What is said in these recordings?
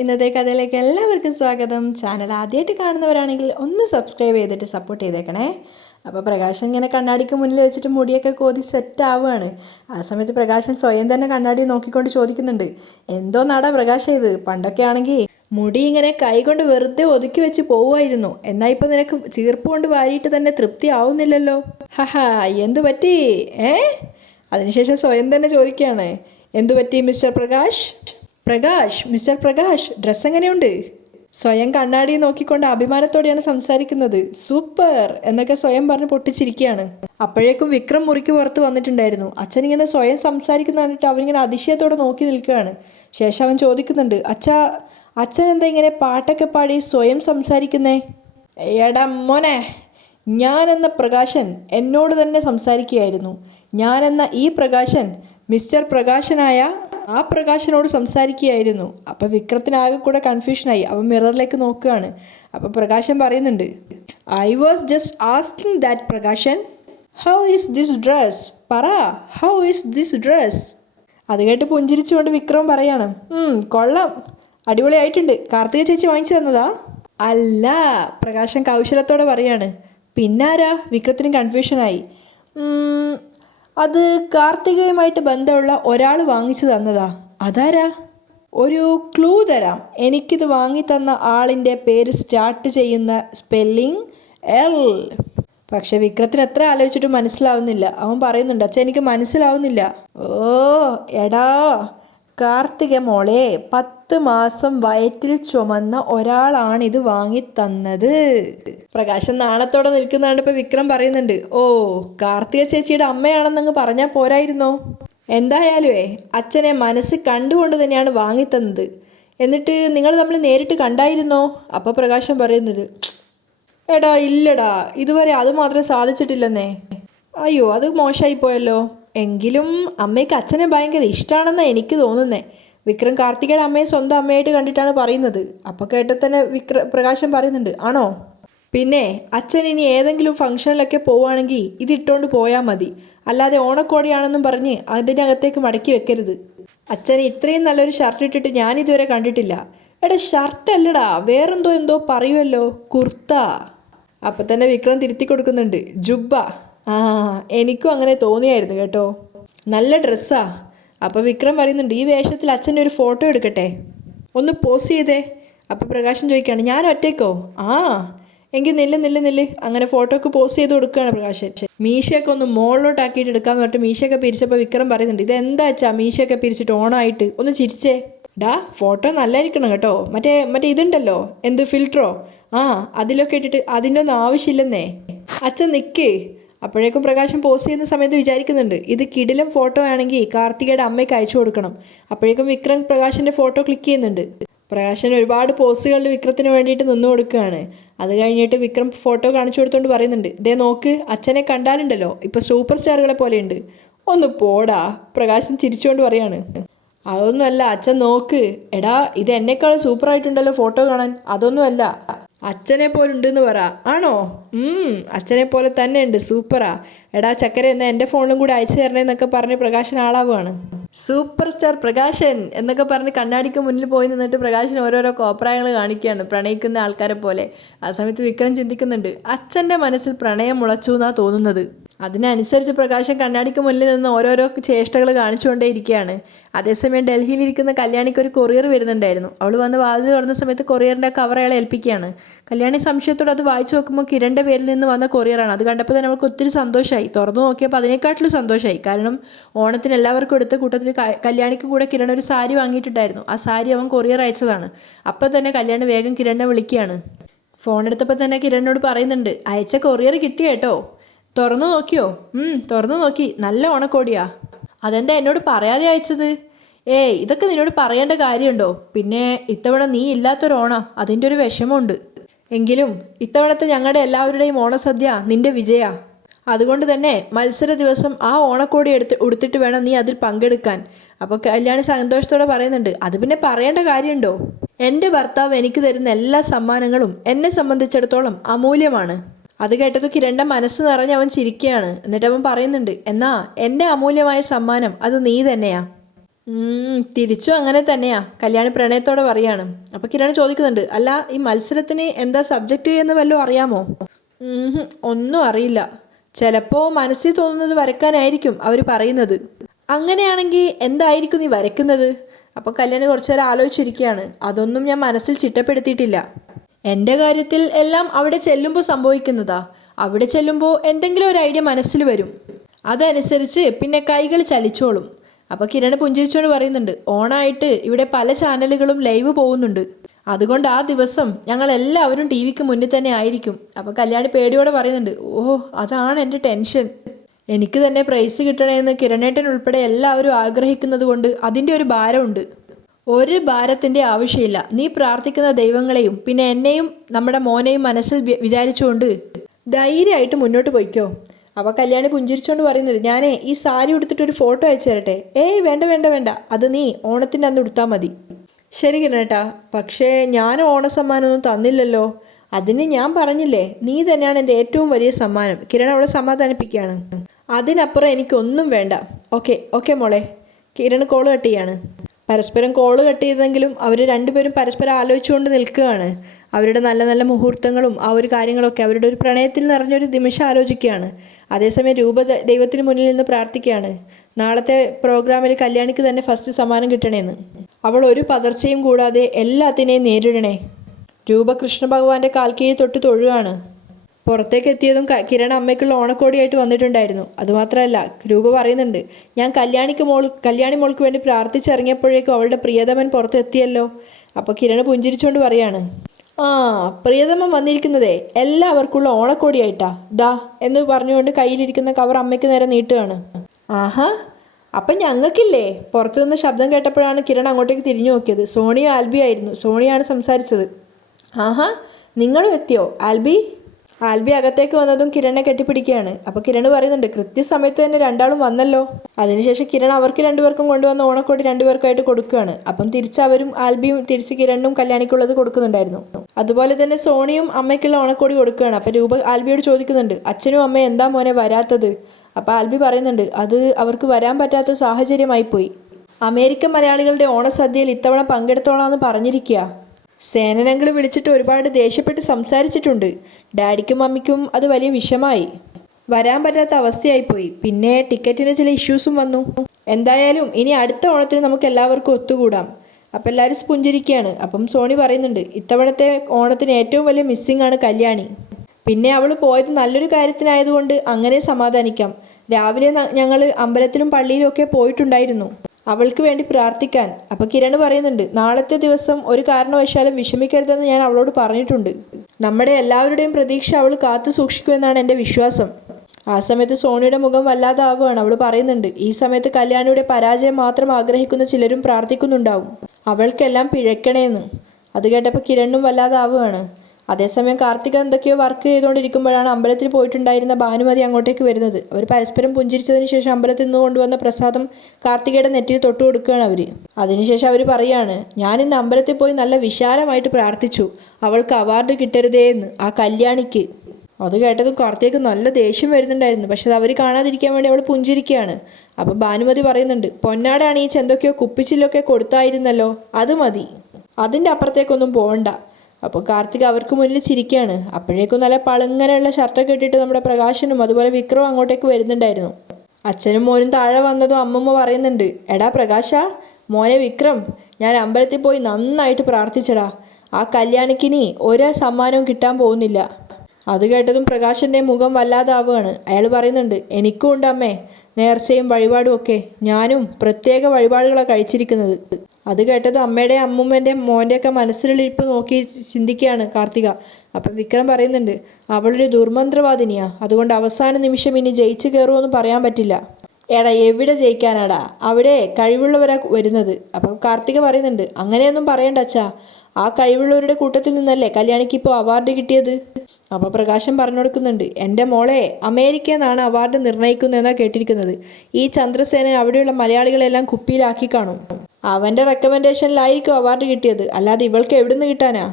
ഇന്നത്തെ കഥയിലേക്ക് എല്ലാവർക്കും സ്വാഗതം. ചാനൽ ആദ്യമായിട്ട് കാണുന്നവരാണെങ്കിൽ ഒന്ന് സബ്സ്ക്രൈബ് ചെയ്തിട്ട് സപ്പോർട്ട് ചെയ്തേക്കണേ. അപ്പോൾ പ്രകാശൻ ഇങ്ങനെ കണ്ണാടിക്ക് മുന്നിൽ വെച്ചിട്ട് മുടിയൊക്കെ കോതി സെറ്റ് ആവുകയാണ്. ആ സമയത്ത് പ്രകാശൻ സ്വയം തന്നെ കണ്ണാടി നോക്കിക്കൊണ്ട് ചോദിക്കുന്നുണ്ട്, എന്തോ നാടാ പ്രകാശം ഇത്? പണ്ടൊക്കെ ആണെങ്കിൽ മുടി ഇങ്ങനെ കൈകൊണ്ട് വെറുതെ ഒതുക്കി വെച്ച് പോവുമായിരുന്നു. എന്നാൽ ഇപ്പോൾ നിനക്ക് ചീർപ്പ് കൊണ്ട് വാരിയിട്ട് തന്നെ തൃപ്തി ആവുന്നില്ലല്ലോ. ഹഹാ, എന്തു പറ്റി? അതിനുശേഷം സ്വയം തന്നെ ചോദിക്കുകയാണ്, എന്തു പറ്റി mister Prakash? Mister Prakash, dress എങ്ങനെയുണ്ട്? സ്വയം കണ്ണാടി നോക്കിക്കൊണ്ട് അഭിമാനത്തോടെയാണ് സംസാരിക്കുന്നത്. സൂപ്പർ എന്നൊക്കെ സ്വയം പറഞ്ഞ് പൊട്ടിച്ചിരിക്കുകയാണ്. അപ്പോഴേക്കും വിക്രം മുറിക്ക് പുറത്ത് വന്നിട്ടുണ്ടായിരുന്നു. അച്ഛനിങ്ങനെ സ്വയം സംസാരിക്കുന്ന കണ്ടിട്ട് അവനിങ്ങനെ അതിശയത്തോടെ നോക്കി നിൽക്കുകയാണ്. ശേഷം അവൻ ചോദിക്കുന്നുണ്ട്, അച്ഛൻ എന്താ ഇങ്ങനെ പാട്ടൊക്കെ പാടി സ്വയം സംസാരിക്കുന്നേ? എടാ മോനെ, ഞാനെന്ന പ്രകാശൻ എന്നോട് തന്നെ സംസാരിക്കുകയായിരുന്നു. ഞാനെന്ന ഈ പ്രകാശൻ മിസ്റ്റർ പ്രകാശനായ ആ പ്രകാശനോട് സംസാരിക്കുകയായിരുന്നു. അപ്പോൾ വിക്രത്തിനാകെ കൂടെ കൺഫ്യൂഷനായി. അവൻ മിററിലേക്ക് നോക്കുകയാണ്. അപ്പോൾ പ്രകാശൻ പറയുന്നുണ്ട്, I was just asking that Prakashan, how is this dress? പറ, ഹൗ ഈസ് ദിസ് ഡ്രസ്? അത് കേട്ട് പുഞ്ചിരിച്ചുകൊണ്ട് വിക്രം പറയാണ്, കൊള്ളാം, അടിപൊളിയായിട്ടുണ്ട്. കാർത്തിക ചേച്ചി വാങ്ങിച്ചു തന്നതാ? അല്ല, പ്രകാശൻ കൗശലത്തോടെ പറയാണ്. പിന്നാരാ? വിക്രത്തിന് കൺഫ്യൂഷനായി. അത് കാർത്തികയുമായിട്ട് ബന്ധമുള്ള ഒരാൾ വാങ്ങിച്ചു തന്നതാ. അതാരാ? ഒരു ക്ലൂ തരാം. എനിക്കിത് വാങ്ങി തന്ന ആളിൻ്റെ പേര് സ്റ്റാർട്ട് ചെയ്യുന്ന സ്പെല്ലിംഗ് എൽ. പക്ഷെ വിക്രത്തിന് എത്ര ആലോചിച്ചിട്ടും മനസ്സിലാവുന്നില്ല. അവൻ പറയുന്നുണ്ട്, അച്ഛൻ എനിക്ക് മനസ്സിലാവുന്നില്ല. ഓ എടാ കാർത്തിക മോളെ, 10 മാസം വയറ്റിൽ ചുമന്ന ഒരാളാണിത് വാങ്ങി തന്നത്. പ്രകാശൻ നാണത്തോടെ നിൽക്കുന്നതാണ് ഇപ്പോൾ വിക്രം പറയുന്നുണ്ട്, ഓ കാർത്തിക ചേച്ചിയുടെ അമ്മയാണെന്നങ്ങ് പറഞ്ഞാൽ പോരായിരുന്നോ? എന്തായാലുവേ അച്ഛനെ മനസ്സ് കണ്ടുകൊണ്ട് തന്നെയാണ് വാങ്ങിത്തന്നത്. എന്നിട്ട് നിങ്ങൾ തമ്മിൽ നേരിട്ട് കണ്ടായിരുന്നോ? അപ്പോൾ പ്രകാശൻ പറയുന്നത്, എടാ ഇല്ലടാ, ഇതുവരെ അത് മാത്രമേ സാധിച്ചിട്ടില്ലെന്നേ. അയ്യോ, അത് മോശമായി പോയല്ലോ. എങ്കിലും അമ്മയ്ക്ക് അച്ഛനെ ഭയങ്കര ഇഷ്ടമാണെന്നാണ് എനിക്ക് തോന്നുന്നേ. വിക്രം കാർത്തികയുടെ അമ്മയെ സ്വന്തം അമ്മയായിട്ട് കണ്ടിട്ടാണ് പറയുന്നത്. അപ്പോൾ കേട്ട തന്നെ പ്രകാശൻ പറയുന്നുണ്ട്, ആണോ? പിന്നെ അച്ഛൻ ഇനി ഏതെങ്കിലും ഫംഗ്ഷനിലൊക്കെ പോവുകയാണെങ്കിൽ ഇത് ഇട്ടുകൊണ്ട് പോയാൽ മതി. അല്ലാതെ ഓണക്കോടിയാണെന്നും പറഞ്ഞ് അതിനകത്തേക്ക് മടക്കി വെക്കരുത്. അച്ഛന് ഇത്രയും നല്ലൊരു ഷർട്ട് ഇട്ടിട്ട് ഞാനിതുവരെ കണ്ടിട്ടില്ല. എടാ ഷർട്ട് അല്ലടാ, വേറെന്തോ പറയുമല്ലോ, കുർത്ത. അപ്പം തന്നെ വിക്രം തിരുത്തി കൊടുക്കുന്നുണ്ട്, ജുബ്ബ. എനിക്കും അങ്ങനെ തോന്നിയായിരുന്നു കേട്ടോ, നല്ല ഡ്രസ്സാ. അപ്പോൾ വിക്രം പറയുന്നുണ്ട്, ഈ വേഷത്തിൽ അച്ഛൻ്റെ ഒരു ഫോട്ടോ എടുക്കട്ടെ, ഒന്ന് പോസ്റ്റ് ചെയ്തേ. അപ്പോൾ പ്രകാശൻ ചോദിക്കുകയാണ്, ഞാൻ ഒറ്റയ്ക്കോ? എങ്കിൽ നില്ല്. അങ്ങനെ ഫോട്ടോക്ക് പോസ്റ്റ് ചെയ്ത് കൊടുക്കുകയാണ് പ്രകാശൻ. മീശയൊക്കെ ഒന്ന് മുകളിലോട്ടാക്കിയിട്ട് എടുക്കാമെന്ന് പറഞ്ഞിട്ട് മീശയൊക്കെ പിരിച്ചപ്പോൾ വിക്രം പറയുന്നുണ്ട്, ഇതെന്താ അച്ഛാ മീശയൊക്കെ പിരിച്ചിട്ട് ഓണായിട്ട്? ഒന്ന് ചിരിച്ചേ. ഫോട്ടോ നല്ലതായിരിക്കണം കേട്ടോ. മറ്റേ ഇതുണ്ടല്ലോ, എന്ത് ഫിൽറ്ററോ? അതിലൊക്കെ ഇട്ടിട്ട് അതിൻ്റെ ഒന്നും ആവശ്യമില്ലെന്നേ. അച്ഛൻ നിൽക്കേ. അപ്പോഴേക്കും പ്രകാശൻ പോസ്റ്റ് ചെയ്യുന്ന സമയത്ത് വിചാരിക്കുന്നുണ്ട്, ഇത് കിടിലം ഫോട്ടോ ആണെങ്കിൽ കാർത്തികയുടെ അമ്മയ്ക്ക് അയച്ചു കൊടുക്കണം. അപ്പോഴേക്കും വിക്രം പ്രകാശിൻ്റെ ഫോട്ടോ ക്ലിക്ക് ചെയ്യുന്നുണ്ട്. പ്രകാശൻ ഒരുപാട് പോസ്റ്റുകളിൽ വിക്രത്തിന് വേണ്ടിയിട്ട് നിന്നു കൊടുക്കുകയാണ്. അത് കഴിഞ്ഞിട്ട് വിക്രം ഫോട്ടോ കാണിച്ചു കൊടുത്തുകൊണ്ട് പറയുന്നുണ്ട്, ദേ നോക്ക്, അച്ഛനെ കണ്ടാലുണ്ടല്ലോ ഇപ്പോൾ സൂപ്പർ സ്റ്റാറുകളെ പോലെയുണ്ട്. ഒന്ന് പോടാ, പ്രകാശൻ ചിരിച്ചുകൊണ്ട് പറയാണ്. അതൊന്നുമല്ല, അച്ഛൻ നോക്ക്. എടാ ഇത് എന്നെക്കാളും സൂപ്പറായിട്ടുണ്ടല്ലോ ഫോട്ടോ കാണാൻ. അതൊന്നുമല്ല, അച്ഛനെ പോലെ ഉണ്ടെന്ന് പറ. ആണോ? അച്ഛനെ പോലെ തന്നെ ഉണ്ട്, സൂപ്പറാ. എടാ ചക്കര എന്നാൽ എൻ്റെ ഫോണിലും കൂടി അയച്ചു തരണേന്നൊക്കെ പറഞ്ഞ് പ്രകാശൻ ആളാവുകയാണ്. സൂപ്പർ സ്റ്റാർ പ്രകാശൻ എന്നൊക്കെ പറഞ്ഞ് കണ്ണാടിക്ക് മുന്നിൽ പോയി നിന്നിട്ട് പ്രകാശൻ ഓരോരോ കോപ്രായങ്ങൾ കാണിക്കുകയാണ്, പ്രണയിക്കുന്ന ആൾക്കാരെ പോലെ. ആ സമയത്ത് വിക്രം ചിന്തിക്കുന്നുണ്ട്, അച്ഛൻ്റെ മനസ്സിൽ പ്രണയം മുളച്ചു എന്നാണ് തോന്നുന്നത്. അതിനനുസരിച്ച് പ്രകാശൻ കണ്ണാടിക്ക് മുന്നിൽ നിന്ന് ഓരോരോ ചേഷ്ടകൾ കാണിച്ചുകൊണ്ടേയിരിക്കുകയാണ്. അതേസമയം ഡൽഹിയിലിരിക്കുന്ന കല്യാണിക്ക് ഒരു കൊറിയർ വരുന്നുണ്ടായിരുന്നു. അവൾ വന്ന് വാതിൽ തുറന്ന സമയത്ത് കൊറിയറിൻ്റെ കവർ അയാളെ ഏൽപ്പിക്കുകയാണ്. കല്യാണി സംശയത്തോടെ അത് വായിച്ചു നോക്കുമ്പോൾ കിരണിൻ്റെ പേരിൽ നിന്ന് വന്ന കൊറിയറാണ്. അത് കണ്ടപ്പോൾ തന്നെ അവൾക്ക് ഒത്തിരി സന്തോഷമായി. തുറന്നു നോക്കിയപ്പോൾ അതിനേക്കാട്ടിലും സന്തോഷമായി. കാരണം ഓണത്തിന് എല്ലാവർക്കും എടുത്ത കൂട്ടത്തിൽ കല്യാണിക്ക് കൂടെ കിരൺ ഒരു സാരി വാങ്ങിയിട്ടുണ്ടായിരുന്നു. ആ സാരി അവൻ കൊറിയർ അയച്ചതാണ്. അപ്പം തന്നെ കല്യാണി വേഗം കിരണിനെ വിളിക്കുകയാണ്. ഫോൺ എടുത്തപ്പോൾ തന്നെ കിരണിനോട് പറയുന്നുണ്ട്, അയച്ച കൊറിയർ കിട്ടി കേട്ടോ, തുറന്നു നോക്കിയോ? തുറന്നു നോക്കി, നല്ല ഓണക്കോടിയാ. അതെന്താ എന്നോട് പറയാതെ അയച്ചത്? ഇതൊക്കെ നിന്നോട് പറയേണ്ട കാര്യമുണ്ടോ? പിന്നെ ഇത്തവണ നീ ഇല്ലാത്തൊരോണ, അതിൻ്റെ ഒരു വിഷമമുണ്ട്. എങ്കിലും ഇത്തവണത്തെ ഞങ്ങളുടെ എല്ലാവരുടെയും ഓണസദ്യ നിന്റെ വിജയ. അതുകൊണ്ട് തന്നെ മത്സര ദിവസം ആ ഓണക്കോടി ഉടുത്തിട്ട് വേണം നീ അതിൽ പങ്കെടുക്കാൻ. അപ്പോൾ കല്യാണി സന്തോഷത്തോടെ പറയുന്നുണ്ട്, അത് പിന്നെ പറയേണ്ട കാര്യമുണ്ടോ? എൻ്റെ ഭർത്താവ് എനിക്ക് തരുന്ന എല്ലാ സമ്മാനങ്ങളും എന്നെ സംബന്ധിച്ചിടത്തോളം അമൂല്യമാണ്. അത് കേട്ടത് കിരണിൻ്റെ മനസ്സ് നിറഞ്ഞ് അവൻ ചിരിക്കുകയാണ്. എന്നിട്ട് അവൻ പറയുന്നുണ്ട്, എന്നാ എൻ്റെ അമൂല്യമായ സമ്മാനം അത് നീ തന്നെയാ. തിരിച്ചും അങ്ങനെ തന്നെയാ. കല്യാണി പ്രണയത്തോടെ പറയാണ്. അപ്പോൾ കിരൺ ചോദിക്കുന്നുണ്ട്, അല്ല ഈ മത്സരത്തിന് എന്താ സബ്ജക്റ്റ് എന്ന് വല്ലതും അറിയാമോ? ഒന്നും അറിയില്ല. ചിലപ്പോൾ മനസ്സിൽ തോന്നുന്നത് വരയ്ക്കാനായിരിക്കും അവർ പറയുന്നത്. അങ്ങനെയാണെങ്കിൽ എന്തായിരിക്കും നീ വരയ്ക്കുന്നത്? അപ്പോൾ കല്യാണി കുറച്ചു നേരം ആലോചിച്ചിരിക്കുകയാണ്. അതൊന്നും ഞാൻ മനസ്സിൽ ചിട്ടപ്പെടുത്തിയിട്ടില്ല. എൻ്റെ കാര്യത്തിൽ എല്ലാം അവിടെ ചെല്ലുമ്പോൾ സംഭവിക്കുന്നതാ. അവിടെ ചെല്ലുമ്പോൾ എന്തെങ്കിലും ഒരു ഐഡിയ മനസ്സിൽ വരും. അതനുസരിച്ച് പിന്നെ കൈകൾ ചലിച്ചോളും. അപ്പോൾ കിരൺ പുഞ്ചിരിച്ചുകൊണ്ട് പറയുന്നുണ്ട്, ഓണായിട്ട് ഇവിടെ പല ചാനലുകളും ലൈവ് പോകുന്നുണ്ട്. അതുകൊണ്ട് ആ ദിവസം ഞങ്ങൾ എല്ലാവരും ടി വിക്ക് മുന്നിൽ തന്നെ ആയിരിക്കും. അപ്പോൾ കല്യാണി പേടിയോടെ പറയുന്നുണ്ട്, ഓ അതാണ് എൻ്റെ ടെൻഷൻ. എനിക്ക് തന്നെ പ്രൈസ് കിട്ടണമെന്ന് കിരണേട്ടൻ ഉൾപ്പെടെ എല്ലാവരും ആഗ്രഹിക്കുന്നത് കൊണ്ട് അതിൻ്റെ ഒരു ഭാരമുണ്ട്. ഒരു ഭാരത്തിൻ്റെ ആവശ്യമില്ല. നീ പ്രാർത്ഥിക്കുന്ന ദൈവങ്ങളെയും പിന്നെ എന്നെയും നമ്മുടെ മോനെയും മനസ്സിൽ വിചാരിച്ചുകൊണ്ട് ധൈര്യമായിട്ട് മുന്നോട്ട് പോയിക്കോ. അപ്പോൾ കല്യാണി പുഞ്ചിരിച്ചുകൊണ്ട് പറയുന്നത്, ഞാനേ ഈ സാരി ഉടുത്തിട്ടൊരു ഫോട്ടോ അയച്ചു തരട്ടെ? ഏയ് വേണ്ട വേണ്ട വേണ്ട, അത് നീ ഓണത്തിൻ്റെ അന്ന് ഉടുത്താൽ മതി. ശരി കിരണേട്ടാ, പക്ഷേ ഞാൻ ഓണസമ്മാനമൊന്നും തന്നില്ലല്ലോ. അതിന് ഞാൻ പറഞ്ഞില്ലേ, നീ തന്നെയാണ് എൻ്റെ ഏറ്റവും വലിയ സമ്മാനം. കിരൺ അവളെ സമാധാനിപ്പിക്കുകയാണ്. അതിനപ്പുറം എനിക്കൊന്നും വേണ്ട. ഓക്കെ ഓക്കെ മോളെ. കിരൺ കോള് കട്ട് ചെയ്യാണ്. പരസ്പരം കോള് കട്ട് ചെയ്തെങ്കിലും അവർ രണ്ടുപേരും പരസ്പരം ആലോചിച്ചുകൊണ്ട് നിൽക്കുകയാണ്. അവരുടെ നല്ല നല്ല മുഹൂർത്തങ്ങളും ആ ഒരു കാര്യങ്ങളൊക്കെ അവരുടെ ഒരു പ്രണയത്തിൽ നിറഞ്ഞൊരു നിമിഷം ആലോചിക്കുകയാണ്. അതേസമയം രൂപ ദൈവത്തിന് മുന്നിൽ നിന്ന് പ്രാർത്ഥിക്കുകയാണ്, നാളത്തെ പ്രോഗ്രാമിൽ കല്യാണിക്ക് തന്നെ ഫസ്റ്റ് സമ്മാനം കിട്ടണേന്ന്. അവൾ ഒരു പതർച്ചയും കൂടാതെ എല്ലാത്തിനെയും നേരിടണേ. രൂപ കൃഷ്ണ ഭഗവാന്റെ കാൽക്കീഴിൽ തൊട്ട് തൊഴുകയാണ്. പുറത്തേക്ക് എത്തിയതും കിരൺ അമ്മയ്ക്കുള്ള ഓണക്കോടിയായിട്ട് വന്നിട്ടുണ്ടായിരുന്നു. അതുമാത്രമല്ല, രൂപ പറയുന്നുണ്ട്, ഞാൻ കല്യാണി മോൾക്ക് വേണ്ടി പ്രാർത്ഥിച്ചിറങ്ങിയപ്പോഴേക്കും അവളുടെ പ്രിയതമൻ പുറത്തെത്തിയല്ലോ. അപ്പോൾ കിരൺ പുഞ്ചിരിച്ചുകൊണ്ട് പറയാണ്, ആ പ്രിയതമൻ വന്നിരിക്കുന്നതേ എല്ലാവർക്കുള്ള ഓണക്കോടിയായിട്ടാ, ദാ എന്ന് പറഞ്ഞുകൊണ്ട് കയ്യിലിരിക്കുന്ന കവർ അമ്മയ്ക്ക് നേരെ നീട്ടുകയാണ്. ആഹാ, അപ്പം ഞങ്ങൾക്കില്ലേ? പുറത്തുനിന്ന് ശബ്ദം കേട്ടപ്പോഴാണ് കിരൺ അങ്ങോട്ടേക്ക് തിരിഞ്ഞു നോക്കിയത്. സോണിയ ആൽബി ആയിരുന്നു. സോണിയാണ് സംസാരിച്ചത്. ആഹാ, നിങ്ങളും എത്തിയോ ആൽബി? ആൽബി അകത്തേക്ക് വന്നതും കിരണിനെ കെട്ടിപ്പിടിക്കുകയാണ്. അപ്പോൾ കിരൺ പറയുന്നുണ്ട്, കൃത്യസമയത്ത് തന്നെ രണ്ടാളും വന്നല്ലോ. അതിനുശേഷം കിരൺ അവർക്ക് രണ്ടുപേർക്കും കൊണ്ടുവന്ന ഓണക്കോടി രണ്ടുപേർക്കായിട്ട് കൊടുക്കുകയാണ്. അപ്പം തിരിച്ചവരും ആൽബിയും തിരിച്ച് കിരണിനും കല്യാണിക്കുള്ളത് കൊടുക്കുന്നുണ്ടായിരുന്നു. അതുപോലെ തന്നെ സോണിയും അമ്മയ്ക്കുള്ള ഓണക്കോടി കൊടുക്കുകയാണ്. അപ്പം രൂപ ആൽബിയോട് ചോദിക്കുന്നുണ്ട്, അച്ഛനും അമ്മയും എന്താ മോനെ വരാത്തത്? അപ്പോൾ ആൽബി പറയുന്നുണ്ട്, അത് അവർക്ക് വരാൻ പറ്റാത്ത സാഹചര്യമായിപ്പോയി. അമേരിക്കൻ മലയാളികളുടെ ഓണസദ്യയിൽ ഇത്തവണ പങ്കെടുത്തോളാമെന്ന് പറഞ്ഞിരിക്കുക. സേനനങ്ങൾ വിളിച്ചിട്ട് ഒരുപാട് ദേഷ്യപ്പെട്ട് സംസാരിച്ചിട്ടുണ്ട്. ഡാഡിക്കും മമ്മിക്കും അത് വലിയ വിഷമായി. വരാൻ പറ്റാത്ത അവസ്ഥയായിപ്പോയി. പിന്നെ ടിക്കറ്റിന് ചില ഇഷ്യൂസും വന്നു. എന്തായാലും ഇനി അടുത്ത ഓണത്തിന് നമുക്ക് എല്ലാവർക്കും ഒത്തുകൂടാം. അപ്പം എല്ലാവരും പുഞ്ചിരിക്കുകയാണ്. അപ്പം സോണി പറയുന്നുണ്ട്, ഇത്തവണത്തെ ഓണത്തിന് ഏറ്റവും വലിയ മിസ്സിംഗ് ആണ് കല്യാണി. പിന്നെ അവൾ പോയത് നല്ലൊരു കാര്യത്തിനായതുകൊണ്ട് അങ്ങനെ സമാധാനിക്കാം. രാവിലെ ഞങ്ങൾ അമ്പലത്തിലും പള്ളിയിലും ഒക്കെ പോയിട്ടുണ്ടായിരുന്നു അവൾക്ക് വേണ്ടി പ്രാർത്ഥിക്കാൻ. അപ്പോൾ കിരൺ പറയുന്നുണ്ട്, നാളത്തെ ദിവസം ഒരു കാരണവശാലും വിഷമിക്കരുതെന്ന് ഞാൻ അവളോട് പറഞ്ഞിട്ടുണ്ട്. നമ്മുടെ എല്ലാവരുടെയും പ്രതീക്ഷ അവൾ കാത്തു സൂക്ഷിക്കുമെന്നാണ് എൻ്റെ വിശ്വാസം. ആ സമയത്ത് സോണിയുടെ മുഖം വല്ലാതാവുകയാണ്. അവൾ പറയുന്നുണ്ട്, ഈ സമയത്ത് കല്യാണിയുടെ പരാജയം മാത്രം ആഗ്രഹിക്കുന്ന ചിലരും പ്രാർത്ഥിക്കുന്നുണ്ടാവും, അവൾക്കെല്ലാം പിഴക്കണേന്ന്. അത് കേട്ടപ്പോൾ കിരണും വല്ലാതാവുകയാണ്. അതേസമയം കാർത്തിക എന്തൊക്കെയോ വർക്ക് ചെയ്തുകൊണ്ടിരിക്കുമ്പോഴാണ് അമ്പലത്തിൽ പോയിട്ടുണ്ടായിരുന്ന ഭാനുമതി അങ്ങോട്ടേക്ക് വരുന്നത്. അവർ പരസ്പരം പുഞ്ചിരിച്ചതിന് ശേഷം അമ്പലത്തിൽ നിന്ന് കൊണ്ടുവന്ന പ്രസാദം കാർത്തികയുടെ നെറ്റിയിൽ തൊട്ടു കൊടുക്കുകയാണ് അവർ. അതിനുശേഷം അവർ പറയാണ്, ഞാൻ ഇന്ന് അമ്പലത്തിൽ പോയി നല്ല വിശാലമായിട്ട് പ്രാർത്ഥിച്ചു, അവൾക്ക് അവാർഡ് കിട്ടരുതേ എന്ന്, ആ കല്യാണിക്ക്. അത് കേട്ടതും കാർത്തികയ്ക്ക് നല്ല ദേഷ്യം വരുന്നുണ്ടായിരുന്നു. പക്ഷെ അത് അവർ കാണാതിരിക്കാൻ വേണ്ടി അവൾ പുഞ്ചിരിക്കുകയാണ്. അപ്പോൾ ഭാനുമതി പറയുന്നുണ്ട്, പൊന്നാട അണിയിച്ച് എന്തൊക്കെയോ കുപ്പിച്ചില്ലൊക്കെ കൊടുത്തായിരുന്നല്ലോ, അത് മതി, അതിൻ്റെ അപ്പുറത്തേക്കൊന്നും പോകണ്ട. അപ്പോൾ കാർത്തിക് അവർക്ക് മുന്നിൽ ചിരിക്കുകയാണ്. അപ്പോഴേക്കും നല്ല പളുങ്ങനെയുള്ള ഷർട്ടൊക്കെ ഇട്ടിട്ട് നമ്മുടെ പ്രകാശനും അതുപോലെ വിക്രവും അങ്ങോട്ടേക്ക് വരുന്നുണ്ടായിരുന്നു. അച്ഛനും മോനും താഴെ വന്നതും അമ്മമ്മ പറയുന്നുണ്ട്, എടാ പ്രകാശ, മോനെ വിക്രം, ഞാൻ അമ്പലത്തിൽ പോയി നന്നായിട്ട് പ്രാർത്ഥിച്ചടാ, ആ കല്യാണിക്കിനി ഒരു സമ്മാനവും കിട്ടാൻ പോകുന്നില്ല. അത് കേട്ടതും പ്രകാശൻ്റെ മുഖം വല്ലാതാവുകയാണ്. അയാൾ പറയുന്നുണ്ട്, എനിക്കും ഉണ്ട് അമ്മേ നേർച്ചയും വഴിപാടും ഒക്കെ, ഞാനും പ്രത്യേക വഴിപാടുകളാണ് കഴിച്ചിരിക്കുന്നത്. അത് കേട്ടത് അമ്മയുടെ അമ്മൂമ്മൻ്റെ മോൻ്റെയൊക്കെ മനസ്സിലിരിപ്പ് നോക്കി ചിന്തിക്കുകയാണ് കാർത്തിക. അപ്പം വിക്രം പറയുന്നുണ്ട്, അവളൊരു ദുർമന്ത്രവാദിനിയാ, അതുകൊണ്ട് അവസാന നിമിഷം ഇനി ജയിച്ചു കയറുമെന്ന് പറയാൻ പറ്റില്ല. എടാ എവിടെ ജയിക്കാനാടാ, അവിടെ കഴിവുള്ളവരാ വരുന്നത്. അപ്പം കാർത്തിക പറയുന്നുണ്ട്, അങ്ങനെയൊന്നും പറയണ്ട അച്ഛാ, ആ കഴിവുള്ളവരുടെ കൂട്ടത്തിൽ നിന്നല്ലേ കല്യാണിക്ക് ഇപ്പോൾ അവാർഡ് കിട്ടിയത്. അപ്പോൾ പ്രകാശം പറഞ്ഞു കൊടുക്കുന്നുണ്ട്, എൻ്റെ മോളെ അമേരിക്കയിൽ നിന്നാണ് അവാർഡ് നിർണ്ണയിക്കുന്നതെന്നാണ് കേട്ടിരിക്കുന്നത്. ഈ ചന്ദ്രസേനൻ അവിടെയുള്ള മലയാളികളെല്ലാം കുപ്പിയിലാക്കി കാണും. അവൻ്റെ റെക്കമെൻഡേഷനിലായിരിക്കും അവാർഡ് കിട്ടിയത്, അല്ലാതെ ഇവൾക്ക് എവിടുന്ന് കിട്ടാനാ?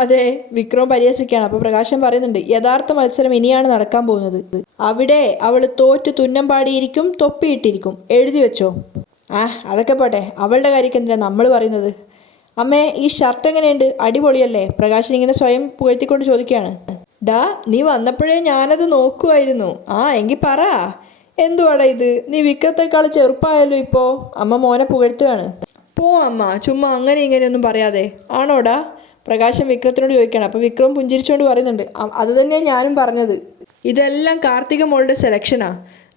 അതെ, വിക്രം പരിഹസിക്കുകയാണ്. അപ്പോൾ പ്രകാശം പറയുന്നുണ്ട്, യഥാർത്ഥ മത്സരം ഇനിയാണ് നടക്കാൻ പോകുന്നത്. അവിടെ അവൾ തോറ്റ് തുന്നം പാടിയിരിക്കും, തൊപ്പിയിട്ടിരിക്കും, എഴുതി വെച്ചോ. ആ അതൊക്കെ പോട്ടെ, അവളുടെ കാര്യമൊക്കെ എന്തിനാ നമ്മൾ പറയുന്നത്. അമ്മേ, ഈ ഷർട്ട് എങ്ങനെയുണ്ട്? അടിപൊളിയല്ലേ? പ്രകാശൻ ഇങ്ങനെ സ്വയം പുകഴ്ത്തിക്കൊണ്ട് ചോദിക്കുകയാണ്. ഡാ, നീ വന്നപ്പോഴേ ഞാനത് നോക്കുമായിരുന്നു. ആ എങ്കിൽ പറ, എന്തുവാടാ ഇത്? നീ വിക്രത്തേക്കാൾ ചെറുപ്പമായല്ലോ ഇപ്പോൾ. അമ്മ മോനെ പുകഴ്ത്തുകയാണ്. പോ അമ്മ, ചുമ്മാ അങ്ങനെ ഇങ്ങനെയൊന്നും പറയാതെ. ആണോടാ? പ്രകാശൻ വിക്രത്തിനോട് ചോദിക്കുകയാണ്. അപ്പോൾ വിക്രം പുഞ്ചിരിച്ചുകൊണ്ട് പറയുന്നുണ്ട്, അത് തന്നെയാണ് ഞാനും പറഞ്ഞത്. ഇതെല്ലാം കാർത്തിക മോളുടെ സെലക്ഷനാ.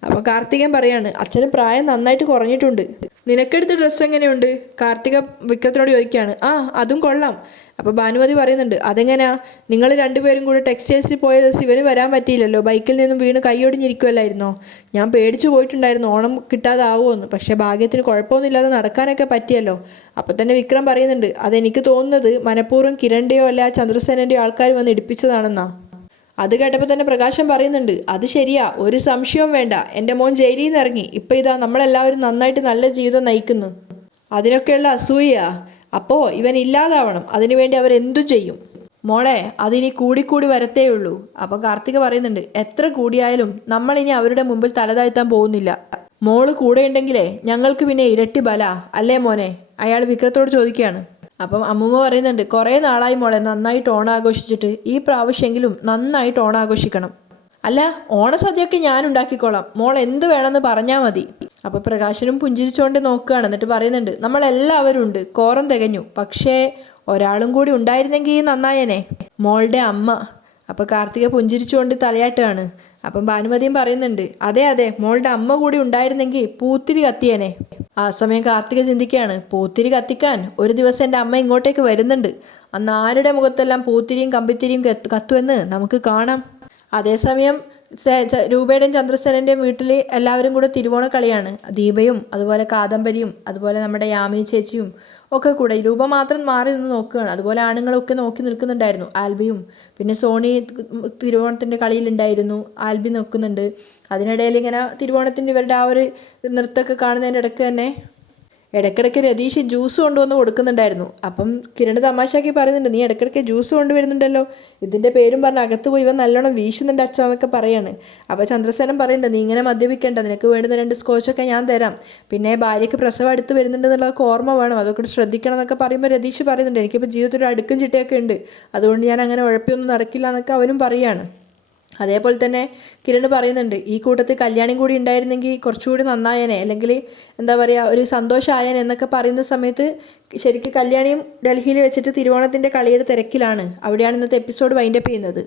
അപ്പോൾ കാർത്തികൻ പറയാണ്, അച്ഛന് പ്രായം നന്നായിട്ട് കുറഞ്ഞിട്ടുണ്ട്. നിനക്കെടുത്ത ഡ്രസ്സ് എങ്ങനെയുണ്ട്? കാർത്തിക വിക്രത്തിനോട് ചോദിക്കുകയാണ്. ആ അതും കൊള്ളാം. അപ്പോൾ ഭാനുമതി പറയുന്നുണ്ട്, അതെങ്ങനെയാ? നിങ്ങൾ രണ്ടുപേരും കൂടെ ടെക്സ്റ്റൈൽസിൽ പോയ ദിവസം ഇവന് വരാൻ പറ്റിയില്ലല്ലോ. ബൈക്കിൽ നിന്നും വീണ് കൈയൊടിഞ്ഞിരിക്കുമല്ലായിരുന്നോ? ഞാൻ പേടിച്ചു പോയിട്ടുണ്ടായിരുന്നു ഓണം കിട്ടാതാവുമെന്ന്. പക്ഷേ ഭാഗ്യത്തിന് കുഴപ്പമൊന്നുമില്ലാതെ നടക്കാനൊക്കെ പറ്റിയല്ലോ. അപ്പോൾ തന്നെ വിക്രം പറയുന്നുണ്ട്, അതെനിക്ക് തോന്നുന്നത് മനഃപൂർവ്വം കിരണിൻ്റെയോ അല്ല ചന്ദ്രസേനൻ്റെയോ ആൾക്കാർ വന്ന് ഇടിപ്പിച്ചതാണെന്നാ. അത് കേട്ടപ്പോൾ തന്നെ പ്രകാശം പറയുന്നുണ്ട്, അത് ശരിയാ, ഒരു സംശയവും വേണ്ട. എൻ്റെ മോൻ ജയിലിൽ നിന്ന് ഇറങ്ങി, ഇപ്പം ഇതാ നമ്മളെല്ലാവരും നന്നായിട്ട് നല്ല ജീവിതം നയിക്കുന്നു. അതിനൊക്കെയുള്ള അസൂയ. അപ്പോൾ ഇവൻ ഇല്ലാതാവണം, അതിനുവേണ്ടി അവരെന്തും ചെയ്യും. മോളെ, അതിനി കൂടിക്കൂടി വരത്തേ ഉള്ളൂ. അപ്പോൾ കാർത്തിക പറയുന്നുണ്ട്, എത്ര കൂടിയായാലും നമ്മളിനി അവരുടെ മുമ്പിൽ തലതാഴ്ത്താൻ പോകുന്നില്ല. മോള് കൂടെ ഉണ്ടെങ്കിലേ ഞങ്ങൾക്ക് പിന്നെ ഇരട്ടി ബല അല്ലേ മോനെ? അയാൾ വിക്രത്തോട് ചോദിക്കുകയാണ്. അപ്പം അമ്മൂമ്മ പറയുന്നുണ്ട്, കുറേ നാളായി മോളെ നന്നായിട്ട് ഓണം ആഘോഷിച്ചിട്ട്, ഈ പ്രാവശ്യമെങ്കിലും നന്നായിട്ട് ഓണം ആഘോഷിക്കണം. അല്ല, ഓണസദ്യയൊക്കെ ഞാൻ ഉണ്ടാക്കിക്കോളാം, മോൾ എന്ത് വേണമെന്ന് പറഞ്ഞാൽ മതി. അപ്പോൾ പ്രകാശനും പുഞ്ചിരിച്ചുകൊണ്ട് നോക്കുകയാണ്. എന്നിട്ട് പറയുന്നുണ്ട്, നമ്മളെല്ലാവരും ഉണ്ട്, കോറം തികഞ്ഞു. പക്ഷേ ഒരാളും കൂടി ഉണ്ടായിരുന്നെങ്കിൽ നന്നായനെ, മോളുടെ അമ്മ. അപ്പോൾ കാർത്തിക പുഞ്ചിരിച്ചുകൊണ്ട് തലയാട്ടുകയാണ്. അപ്പം ഭാനുമതിയും പറയുന്നുണ്ട്, അതെ അതെ, മോളുടെ അമ്മ കൂടി ഉണ്ടായിരുന്നെങ്കിൽ പൂത്തിരി കത്തിയേനെ. ആ സമയം കാർത്തിക ചിന്തിക്കുകയാണ്, പൂത്തിരി കത്തിക്കാൻ ഒരു ദിവസം എൻ്റെ അമ്മ ഇങ്ങോട്ടേക്ക് വരുന്നുണ്ട്. അന്ന് ആരുടെ മുഖത്തെല്ലാം പൂത്തിരിയും കമ്പിത്തിരിയും കത്തുമെന്ന് നമുക്ക് കാണാം. അതേസമയം രൂപയുടെയും ചന്ദ്രസേനൻ്റെയും വീട്ടിൽ എല്ലാവരും കൂടെ തിരുവോണക്കളിയാണ്. ദീപയും അതുപോലെ കാദംബരിയും അതുപോലെ നമ്മുടെ യാമിനി ചേച്ചിയും ഒക്കെ കൂടെ. രൂപ മാത്രം മാറി നിന്ന് നോക്കുകയാണ്. അതുപോലെ ആണുങ്ങളൊക്കെ നോക്കി നിൽക്കുന്നുണ്ടായിരുന്നു. ആൽബിയും പിന്നെ സോണി തിരുവോണത്തിൻ്റെ കളിയിലുണ്ടായിരുന്നു. ആൽബി നോക്കുന്നുണ്ട്. അതിനിടയിൽ ഇങ്ങനെ തിരുവോണത്തിൻ്റെ ഇവരുടെ ആ ഒരു നൃത്തമൊക്കെ കാണുന്നതിൻ്റെ ഇടയ്ക്ക് തന്നെ ഇടയ്ക്കിടയ്ക്ക് രതീഷ് ജ്യൂസ് കൊണ്ടുവന്ന് കൊടുക്കുന്നുണ്ടായിരുന്നു. അപ്പം കിരണ് തമാശാക്കി പറയുന്നുണ്ട്, നീ ഇടയ്ക്കിടയ്ക്ക് ജ്യൂസ് കൊണ്ടുവരുന്നുണ്ടല്ലോ, ഇതിൻ്റെ പേരും പറഞ്ഞ് അകത്ത് പോയി ഇവൻ നല്ലോണം വീശുന്നുണ്ട് അച്ഛന്നൊക്കെ പറയാണ്. അപ്പോൾ ചന്ദ്രസേനൻ പറയുന്നുണ്ട്, നീ ഇങ്ങനെ മദ്യപിക്കേണ്ട, നിനക്ക് വേണ്ടുന്ന 2 സ്കോച്ചൊക്കെ ഞാൻ തരാം. പിന്നെ ഭാര്യയ്ക്ക് പ്രസവം അടുത്ത് വരുന്നുണ്ട് എന്നുള്ളതൊക്കെ ഓർമ്മ വേണം, അതൊക്കെ ശ്രദ്ധിക്കണം എന്നൊക്കെ പറയുമ്പോൾ രതീഷ് പറയുന്നുണ്ട്, എനിക്കിപ്പോൾ ജീവിതത്തിൽ ഒരു അടുക്കും ചിട്ടയൊക്കെ ഉണ്ട്, അതുകൊണ്ട് ഞാൻ അങ്ങനെ ഉഴപ്പിയൊന്നും നടക്കില്ല എന്നൊക്കെ അവനും പറയുകയാണ്. അതേപോലെ തന്നെ കിരണ് പറയുന്നുണ്ട്, ഈ കൂട്ടത്തിൽ കല്യാണിയും കൂടി ഉണ്ടായിരുന്നെങ്കിൽ കുറച്ചുകൂടി നന്നായേനെ, അല്ലെങ്കിൽ എന്താ പറയുക, ഒരു സന്തോഷമായേനെ എന്നൊക്കെ പറയുന്ന സമയത്ത് ശരിക്കും കല്യാണിയും ഡൽഹിയിൽ വെച്ചിട്ട് തിരുവോണത്തിൻ്റെ കളിയുടെ തിരക്കിലാണ്. അവിടെയാണ് ഇന്നത്തെ എപ്പിസോഡ് വൈൻഡപ്പ് ചെയ്യുന്നത്.